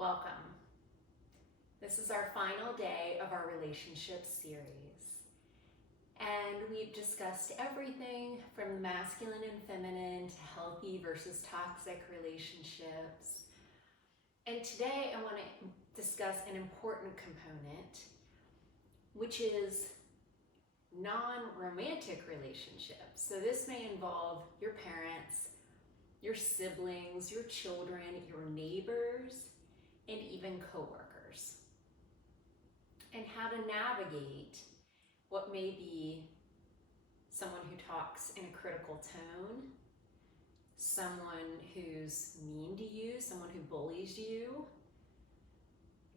Welcome. This is our final day of our relationship series. And we've discussed everything from the masculine and feminine to healthy versus toxic relationships. And today I want to discuss an important component, which is non-romantic relationships. So this may involve your parents, your siblings, your children, your neighbors, and even coworkers, and how to navigate what may be someone who talks in a critical tone, someone who's mean to you, someone who bullies you,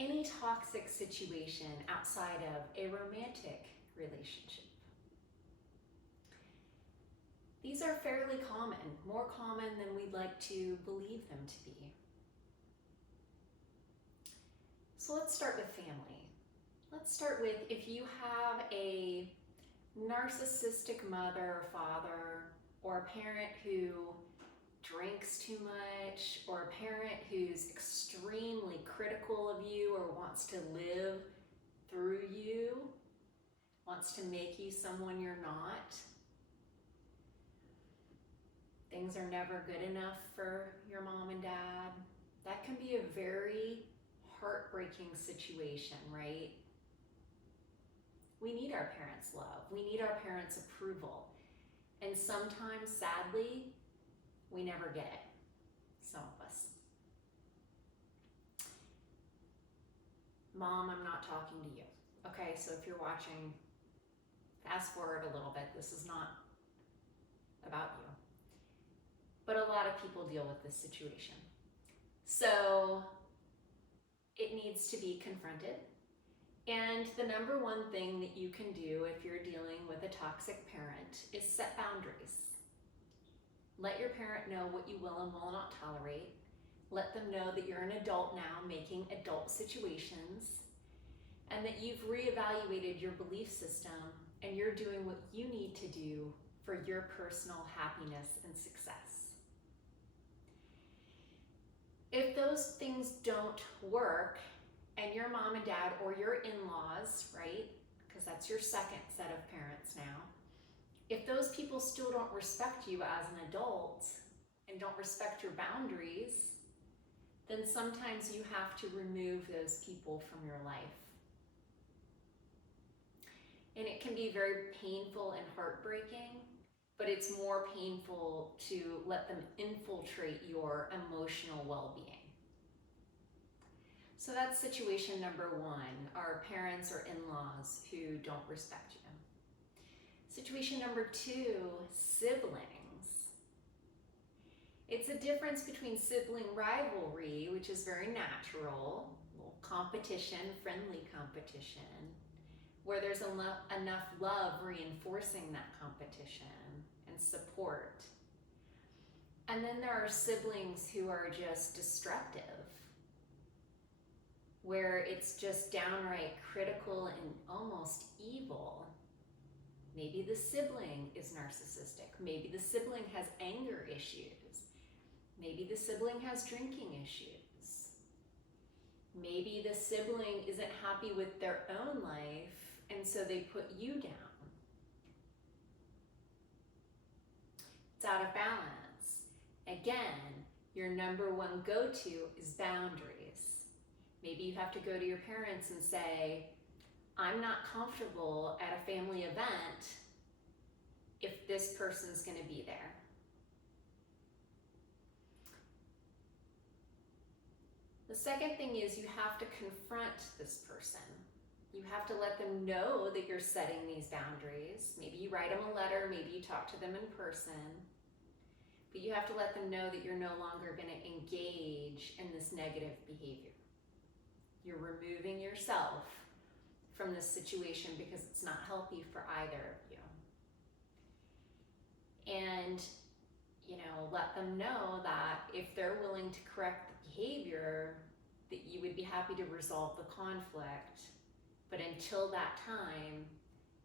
any toxic situation outside of a romantic relationship. These are fairly common, more common than we'd like to believe them to be. So let's start with family. Let's start with if you have a narcissistic mother or father, or a parent who drinks too much, or a parent who's extremely critical of you or wants to live through you, wants to make you someone you're not. Things are never good enough for your mom and dad. That can be a very heartbreaking situation, right? We need our parents' love. We need our parents' approval. And sometimes, sadly, we never get it. Some of us. Mom, I'm not talking to you. Okay, so if you're watching, fast forward a little bit. This is not about you. But a lot of people deal with this situation. So it needs to be confronted. And the number one thing that you can do if you're dealing with a toxic parent is set boundaries. Let your parent know what you will and will not tolerate. Let them know that you're an adult now making adult situations, and that you've reevaluated your belief system and you're doing what you need to do for your personal happiness and success. If those things don't work, and your mom and dad or your in-laws, right, because that's your second set of parents now, if those people still don't respect you as an adult and don't respect your boundaries, then sometimes you have to remove those people from your life. And it can be very painful and heartbreaking, but it's more painful to let them infiltrate your emotional well-being. So that's situation number one, our parents or in-laws who don't respect you. Situation number two, siblings. It's a difference between sibling rivalry, which is very natural, a little competition, friendly competition, where there's enough love reinforcing that competition and support. And then there are siblings who are just destructive, where it's just downright critical and almost evil. Maybe the sibling is narcissistic. Maybe the sibling has anger issues. Maybe the sibling has drinking issues. Maybe the sibling isn't happy with their own life, and so they put you down. It's out of balance. Again, your number one go-to is boundaries. Maybe you have to go to your parents and say, I'm not comfortable at a family event if this person's going to be there. The second thing is you have to confront this person. You have to let them know that you're setting these boundaries. Maybe you write them a letter, maybe you talk to them in person. But you have to let them know that you're no longer going to engage in this negative behavior. You're removing yourself from this situation because it's not healthy for either of you. And, let them know that if they're willing to correct the behavior, that you would be happy to resolve the conflict. But until that time,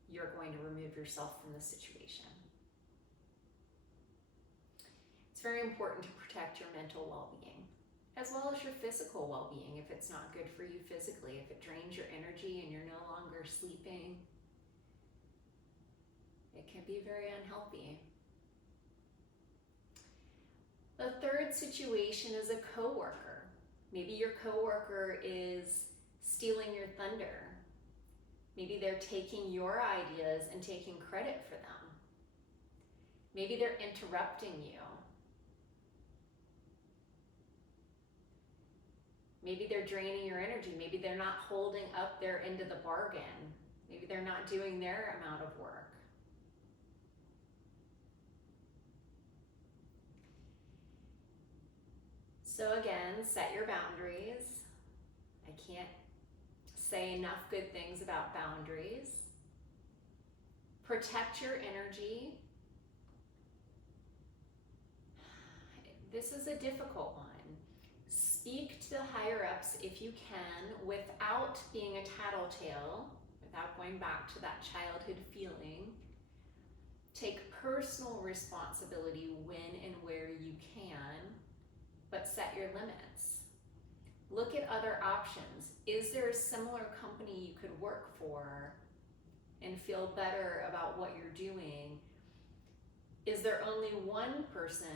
you're going to remove yourself from the situation. It's very important to protect your mental well-being. as well as your physical well-being. If it's not good for you physically, if it drains your energy and you're no longer sleeping, it can be very unhealthy. The third situation is a coworker. Maybe your coworker is stealing your thunder. Maybe they're taking your ideas and taking credit for them. Maybe they're interrupting you. Maybe they're draining your energy. Maybe they're not holding up their end of the bargain. Maybe they're not doing their amount of work. So again, set your boundaries. I can't say enough good things about boundaries. Protect your energy. This is a difficult one. Speak to the higher ups if you can without being a tattletale, without going back to that childhood feeling. Take personal responsibility when and where you can, but set your limits. Look at other options. Is there a similar company you could work for and feel better about what you're doing? Is there only one person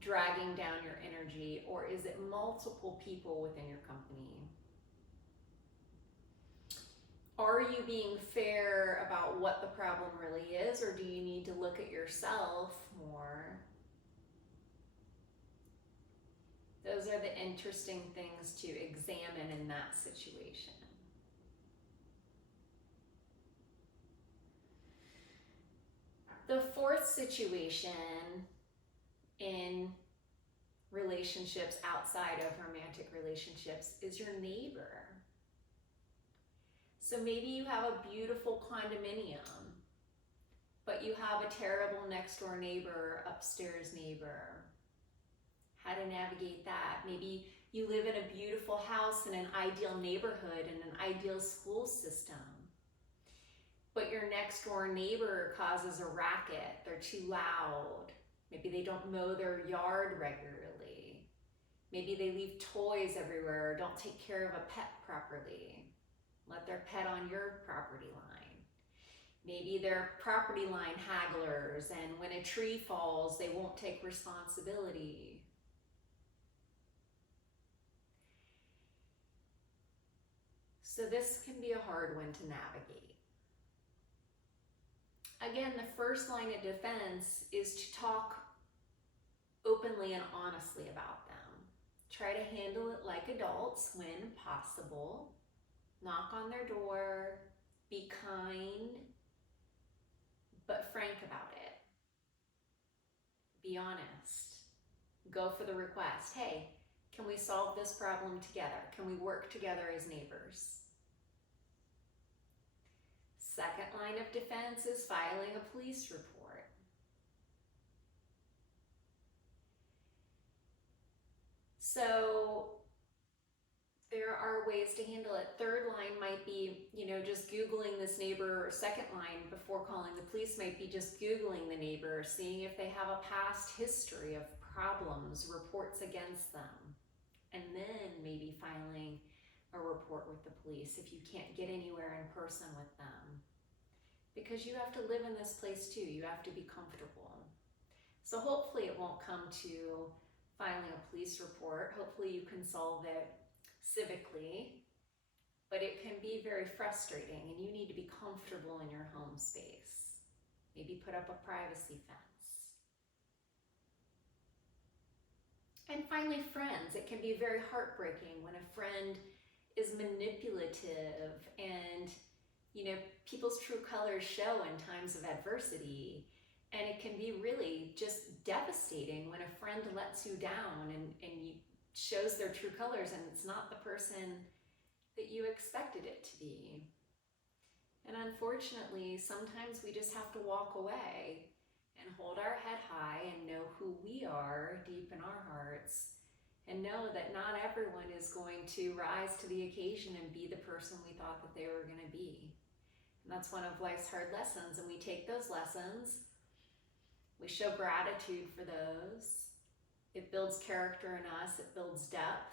dragging down your energy, or is it multiple people within your company? Are you being fair about what the problem really is, or do you need to look at yourself more? Those are the interesting things to examine in that situation. The fourth situation in relationships outside of romantic relationships is your neighbor. So maybe you have a beautiful condominium, but you have a terrible next door neighbor, upstairs neighbor. How to navigate that? Maybe you live in a beautiful house in an ideal neighborhood and an ideal school system, but your next door neighbor causes a racket. They're too loud. Maybe they don't mow their yard regularly. Maybe they leave toys everywhere or don't take care of a pet properly. Let their pet on your property line. Maybe they're property line hagglers, and when a tree falls, they won't take responsibility. So this can be a hard one to navigate. Again, the first line of defense is to talk openly and honestly about them. Try to handle it like adults when possible. Knock on their door, be kind, but frank about it. Be honest. Go for the request. Hey, can we solve this problem together? Can we work together as neighbors? Second line of defense is filing a police report. So there are ways to handle it. Third line might be, just Googling this neighbor. Or second line, before calling the police, might be just Googling the neighbor, seeing if they have a past history of problems, reports against them, and then maybe filing a report with the police if you can't get anywhere in person with them. Because you have to live in this place too. You have to be comfortable. So hopefully it won't come to filing a police report. Hopefully you can solve it civically, but it can be very frustrating, and you need to be comfortable in your home space. Maybe put up a privacy fence. And finally, friends. It can be very heartbreaking when a friend is manipulative and, people's true colors show in times of adversity. And it can be really just devastating when a friend lets you down and shows their true colors, and it's not the person that you expected it to be. And unfortunately, sometimes we just have to walk away and hold our head high and know who we are deep in our hearts, and know that not everyone is going to rise to the occasion and be the person we thought that they were going to be. And that's one of life's hard lessons, and we take those lessons, we show gratitude for those. It builds character in us, it builds depth.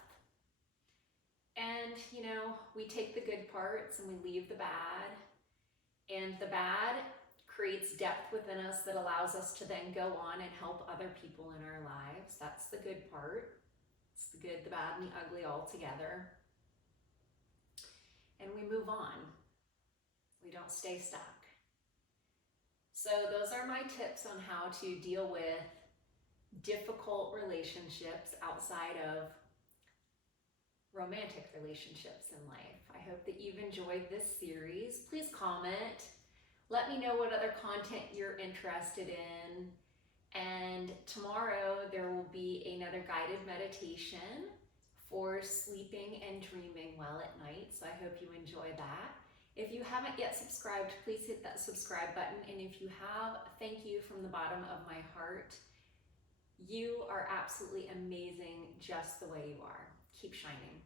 And, you know, we take the good parts and we leave the bad. And the bad creates depth within us that allows us to then go on and help other people in our lives. That's the good part. It's the good, the bad, and the ugly all together. And we move on. We don't stay stuck. So those are my tips on how to deal with difficult relationships outside of romantic relationships in life. I hope that you've enjoyed this series. Please comment. Let me know what other content you're interested in. And tomorrow there will be another guided meditation for sleeping and dreaming well at night. So I hope you enjoy that. If you haven't yet subscribed, please hit that subscribe button. And if you have, thank you from the bottom of my heart. You are absolutely amazing just the way you are. Keep shining.